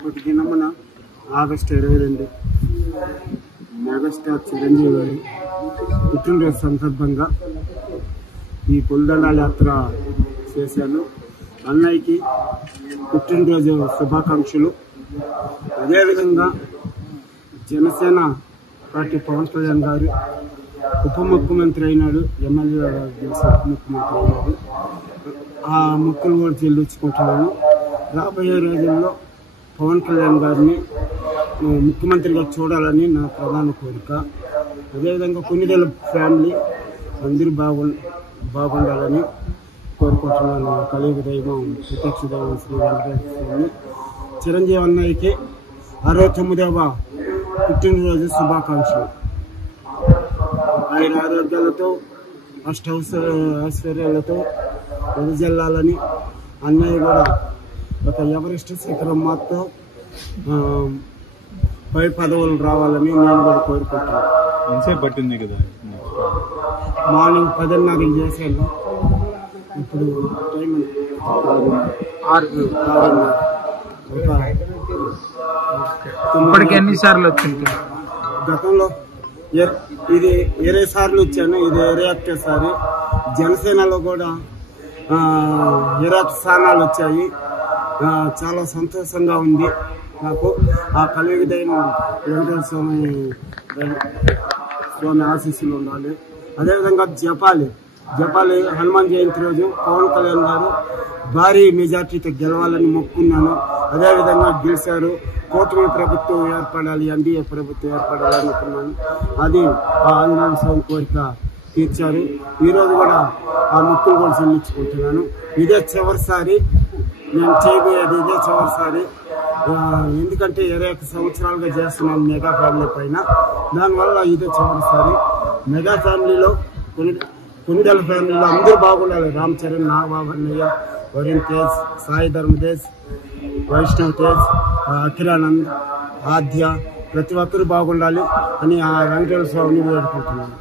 రేపటి దినమున August 22 megastar Chiranjeevi గారి పుట్టినరోజు సందర్భంగా ఈ పులిదండాల యాత్ర చేశాను. అన్నయ్యకి పుట్టినరోజు శుభాకాంక్షలు. అదేవిధంగా జనసేన పార్టీ పవన్ కళ్యాణ్ గారు ఉప ముఖ్యమంత్రి అయినాడు, ఎమ్మెల్యే ఉప ముఖ్యమంత్రి అయినాడు. ఆ మొక్కులు కూడా చెల్లించుకుంటున్నాను. రాబోయే రోజుల్లో పవన్ కళ్యాణ్ గారిని ముఖ్యమంత్రిగా చూడాలని నా ప్రధాన కోరిక. అదేవిధంగా కొన్నిదేళ్ళ ఫ్యామిలీ అందరూ బాగుండాలని కోరుకుంటున్నాను. కలియుగ దైవం ప్రత్యక్ష దైవం శ్రీ వెంకటేశ్వర స్వామి చిరంజీవి అన్నయ్యకి 69వ పుట్టినరోజు శుభాకాంక్షలు. ఆయన ఆరోగ్యాలతో ఐశ్వర్యాలతో వెదజల్లాలని, అన్నయ్య కూడా ఒక ఎవరెస్ట్ శిఖరం మాత్రం పై పదవులు రావాలని నేను కూడా కోరుకుంటాను. ఎంతసేపు పట్టింది కదా? మార్నింగ్ 10:30 చేశాను. ఇప్పుడు టైం 6:30. ఇప్పటికి ఎన్నిసార్లు వచ్చింది? గతంలో ఇది 20 సార్లు వచ్చాను. ఇది 21సారి. జనసేనలో కూడా 20 స్థానాలు వచ్చాయి. చాలా సంతోషంగా ఉంది నాకు. ఆ కలియుగ దైవం వెంకటేశ్వర స్వామి ఆశీస్సులు ఉండాలి. అదేవిధంగా జపాలి హనుమాన్ జయంతి రోజు పవన్ కళ్యాణ్ గారు భారీ మెజార్టీతో గెలవాలని మొక్కున్నాను. అదేవిధంగా గెలిచారు. కూటమి ప్రభుత్వం ఏర్పడాలి, ఎన్డీఏ ప్రభుత్వం ఏర్పడాలి అనుకున్నాను. అది ఆ ఆంజనేయ స్వామి కోరిక తీర్చారు. ఈరోజు కూడా ఆ మొక్కులు కూడా చెల్లించుకుంటున్నాను. ఇదే చివరిసారి నేను చేయబోయేది, ఇదే చివరిసారి. ఎందుకంటే 21 సంవత్సరాలుగా చేస్తున్నాను మెగా ఫ్యామిలీ పైన. దానివల్ల ఇదే చివరిసారి. మెగా ఫ్యామిలీలో కొన్నిదేళ్ళ ఫ్యామిలీలో అందరూ బాగుండాలి. రామ్ చరణ్, నాగబాబు అన్నయ్య, వరుణ్ తేజ్, సాయి ధర్మ తేజ్, వైష్ణవ్ తేజ్, అఖిరానంద్, ఆద్య, ప్రతి ఒక్కరు బాగుండాలి అని ఆ వెంకటేశ్వర స్వామిని వేడుకుంటున్నాను.